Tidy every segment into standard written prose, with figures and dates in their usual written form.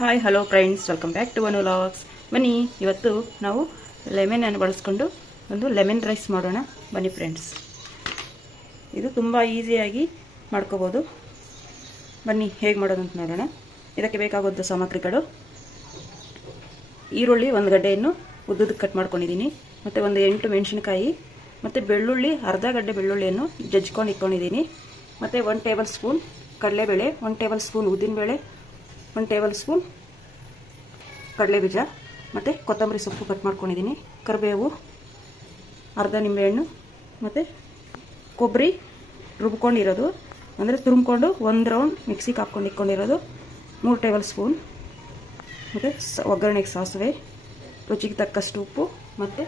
Hi hello friends, welcome back to Anu vlogs. ಬನ್ನಿ, ಇವತ್ತು ನಾವು ಲೆಮನ್ ಅನ್ನು ಬಳಸ್ಕೊಂಡು ಒಂದು ಲೆಮನ್ ರೈಸ್ ಮಾಡೋಣ. ಬನ್ನಿ ಫ್ರೆಂಡ್ಸ್, ಇದು ತುಂಬ ಈಸಿಯಾಗಿ ಮಾಡ್ಕೋಬೋದು. ಬನ್ನಿ ಹೇಗೆ ಮಾಡೋದು ಅಂತ ನೋಡೋಣ. ಇದಕ್ಕೆ ಬೇಕಾಗುವಂಥ ಸಾಮಗ್ರಿಗಳು: ಈರುಳ್ಳಿ ಒಂದು ಗಡ್ಡೆಯನ್ನು ಉದ್ದುದಕ್ಕೆ ಕಟ್ ಮಾಡ್ಕೊಂಡಿದ್ದೀನಿ, ಮತ್ತು ಒಂದು 8 ಮೆಣಸಿನಕಾಯಿ, ಮತ್ತು ಬೆಳ್ಳುಳ್ಳಿ ಅರ್ಧ ಗಡ್ಡೆ ಬೆಳ್ಳುಳ್ಳಿಯನ್ನು ಜಜ್ಕೊಂಡು ಇಟ್ಕೊಂಡಿದ್ದೀನಿ, ಮತ್ತು 1 ಟೇಬಲ್ ಸ್ಪೂನ್ ಕಡಲೆಬೇಳೆ, 1 ಟೇಬಲ್ ಸ್ಪೂನ್ ಉದ್ದಿನಬೇಳೆ, 1 ಟೇಬಲ್ ಸ್ಪೂನ್ ಕಡಲೆಬೀಜ, ಮತ್ತು ಕೊತ್ತಂಬರಿ ಸೊಪ್ಪು ಕಟ್ ಮಾಡ್ಕೊಂಡಿದ್ದೀನಿ, ಕರಿಬೇವು, ಅರ್ಧ ನಿಂಬೆಹಣ್ಣು, ಮತ್ತು ಕೊಬ್ಬರಿ ರುಬ್ಕೊಂಡಿರೋದು ಅಂದರೆ ತುರುಮ್ಕೊಂಡು 1 ರೌಂಡ್ ಮಿಕ್ಸಿಗೆ ಹಾಕ್ಕೊಂಡು ಇಟ್ಕೊಂಡಿರೋದು 3 ಟೇಬಲ್ ಸ್ಪೂನ್, ಮತ್ತು ಒಗ್ಗರಣೆಗೆ ಸಾಸಿವೆ, ರುಚಿಗೆ ತಕ್ಕಷ್ಟು ಉಪ್ಪು, ಮತ್ತು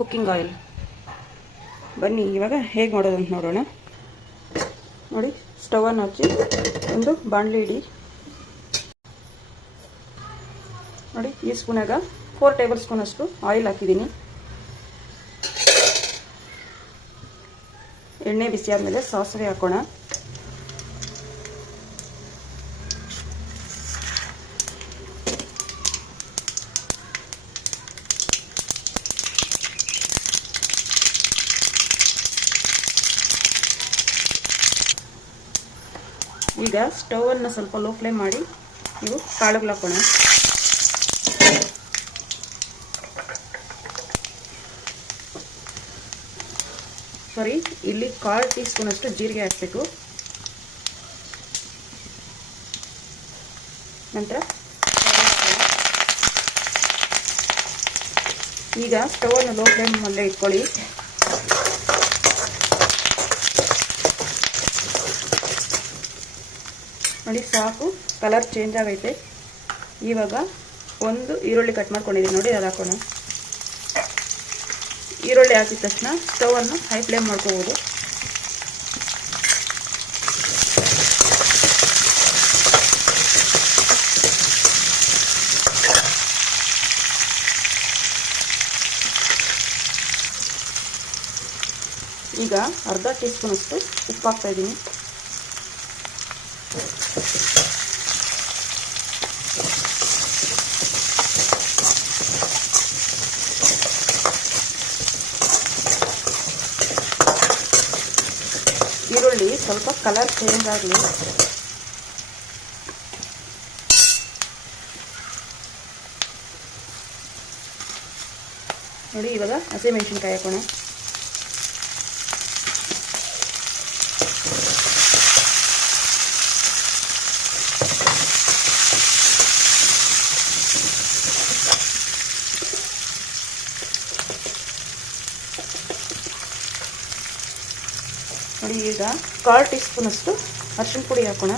ಕುಕ್ಕಿಂಗ್ ಆಯಿಲ್. ಬನ್ನಿ ಇವಾಗ ಹೇಗೆ ಮಾಡೋದು ಅಂತ ನೋಡೋಣ. ನೋಡಿ, ಸ್ಟವನ್ನು ಹಚ್ಚಿ ಒಂದು ಬಾಣಲಿ ಇಡಿ. ನೋಡಿ, ಈ ಸ್ಪೂನಾಗ 4 ಟೇಬಲ್ ಸ್ಪೂನ್ ಅಷ್ಟು ಆಯಿಲ್ ಹಾಕಿದ್ದೀನಿ. ಎಣ್ಣೆ ಬಿಸಿ ಆದಮೇಲೆ ಸಾಸಿವೆ ಹಾಕೋಣ. ಈಗ ಸ್ಟವನ್ನು ಸ್ವಲ್ಪ ಲೋ ಫ್ಲೇಮ್ ಮಾಡಿ ನೀವು ಕಾಳುಗಳು ಹಾಕೋಣ. ಇಲ್ಲಿ 1/4 ಟೀ ಸ್ಪೂನ್ ಅಷ್ಟು ಜೀರಿಗೆ ಹಾಕಬೇಕು. ನಂತರ ಈಗ ಸ್ಟವನ್ನು ಲೋ ಫ್ಲೇಮ್ ಅಲ್ಲೇ ಇಟ್ಕೊಳ್ಳಿ. ನೋಡಿ, ಸಾಕು, ಕಲರ್ ಚೇಂಜ್ ಆಗೈತೆ. ಇವಾಗ ಒಂದು ಈರುಳ್ಳಿ ಕಟ್ ಮಾಡ್ಕೊಂಡಿದ್ದೀನಿ, ನೋಡಿ, ಅದು ಹಾಕೋಣ. ಈರುಳ್ಳಿ ಹಾಕಿದ ತಕ್ಷಣ ಸ್ಟವನ್ನು ಹೈ ಫ್ಲೇಮ್ ಮಾಡ್ಕೋಬೋದು. ಈಗ ಅರ್ಧ ಟೀ ಸ್ಪೂನ್ ಅಷ್ಟು ಉಪ್ಪು ಹಾಕ್ತಾ ಇದ್ದೀನಿ. ಈರುಳ್ಳಿ ಸ್ವಲ್ಪ ಕಲರ್ ಚೇಂಜ್ ಆಗಲಿ. ನೋಡಿ, ಇವಾಗ ಹಸಿಮೆಣಸಿನಕಾಯಿ ಹಾಕೋಣ. ನೋಡಿ, ಈಗ 1/4 ಟೀ ಸ್ಪೂನ್ ಅಷ್ಟು ಅರಿಶಿನ ಪುಡಿ ಹಾಕೋಣ.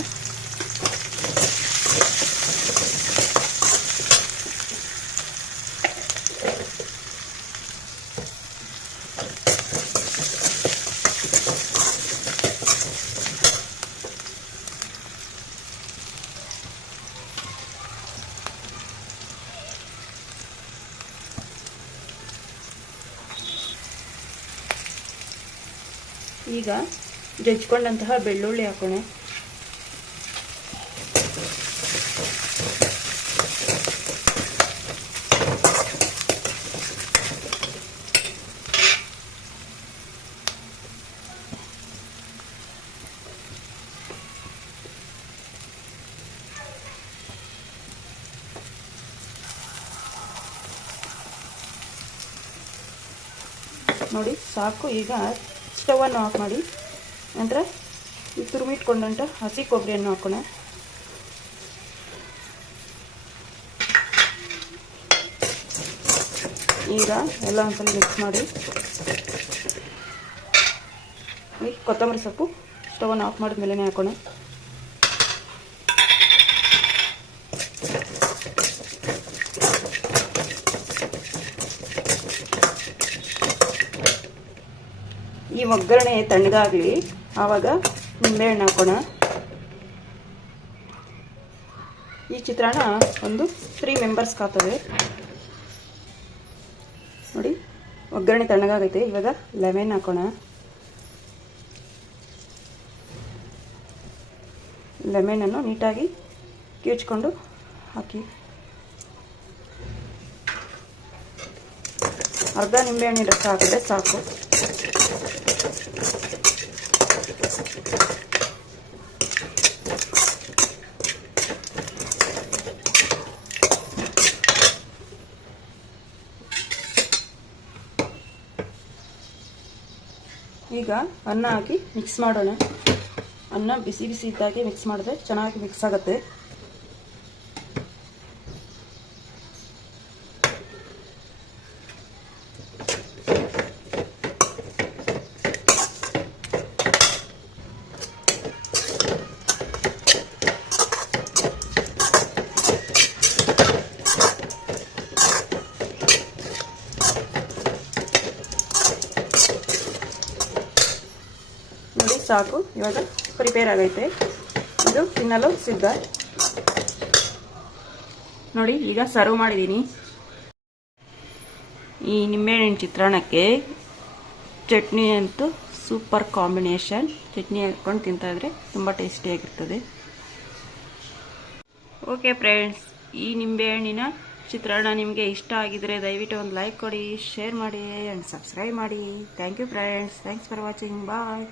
ಈಗ ಜಜ್ಕೊಂಡಂತಹ ಬೆಳ್ಳುಳ್ಳಿ ಹಾಕೋಣ. ನೋಡಿ, ಸಾಕು. ಈಗ ಸ್ಟವನ್ನು ಆಫ್ ಮಾಡಿ ನಂತರ ಈ ತುರುಮಿಟ್ಕೊಂಡಂಥ ಹಸಿ ಕೊಬ್ಬರಿಯನ್ನು ಹಾಕೋಣ. ಈಗ ಎಲ್ಲ ಒಂದ್ಸಲ ಮಿಕ್ಸ್ ಮಾಡಿ ಕೊತ್ತಂಬರಿ ಸೊಪ್ಪು ಸ್ಟವನ್ನು ಆಫ್ ಮಾಡಿದ ಮೇಲೆ ಹಾಕೋಣ. ಈ ಒಗ್ಗರಣೆ ತಣ್ಣಗಾಗಲಿ, ಆವಾಗ ನಿಂಬೆಹಣ್ಣು ಹಾಕೋಣ. ಈ ಚಿತ್ರಾನ್ನ ಒಂದು 3 ಮೆಂಬರ್ಸ್ಗೆ ಆಗ್ತದೆ. ನೋಡಿ, ಒಗ್ಗರಣೆ ತಣ್ಣಗಾಗೈತೆ. ಇವಾಗ ಲೆಮನ್ ಹಾಕೋಣ. ಲೆಮನನ್ನು ನೀಟಾಗಿ ಕಿವುಚ್ಕೊಂಡು ಹಾಕಿ ಅರ್ಧ ನಿಂಬೆಹಣ್ಣಿನ ರಸ ಹಾಕಿದ್ರೆ ಸಾಕು. ಈಗ ಅನ್ನ ಹಾಕಿ ಮಿಕ್ಸ್ ಮಾಡೋಣ. ಅನ್ನ ಬಿಸಿ ಬಿಸಿ ಇದ್ದಾಗೆ ಮಿಕ್ಸ್ ಮಾಡಿದ್ರೆ ಚೆನ್ನಾಗಿ ಮಿಕ್ಸ್ ಆಗುತ್ತೆ. ನೋಡಿ ಸಾಕು, ಇವಾಗ ಪ್ರಿಪೇರ್ ಆಗೈತೆ. ಇದು ತಿನ್ನಲು ಸಿದ್ಧ. ನೋಡಿ ಈಗ ಸರ್ವ್ ಮಾಡಿದ್ದೀನಿ. ಈ ನಿಂಬೆಹಣ್ಣಿನ ಚಿತ್ರಾನ್ನಕ್ಕೆ ಚಟ್ನಿ ಅಂತೂ ಸೂಪರ್ ಕಾಂಬಿನೇಷನ್. ಚಟ್ನಿ ಹಾಕ್ಕೊಂಡು ತಿಂತಾ ಇದ್ರೆ ತುಂಬ ಟೇಸ್ಟಿಯಾಗಿರ್ತದೆ. ಓಕೆ ಫ್ರೆಂಡ್ಸ್, ಈ ನಿಂಬೆಹಣ್ಣಿನ ಚಿತ್ರಾನ್ನ ನಿಮಗೆ ಇಷ್ಟ ಆಗಿದ್ರೆ ದಯವಿಟ್ಟು ಒಂದು ಲೈಕ್ ಕೊಡಿ, ಶೇರ್ ಮಾಡಿ ಆ್ಯಂಡ್ ಸಬ್ಸ್ಕ್ರೈಬ್ ಮಾಡಿ. Thank you friends. Thanks for watching. Bye.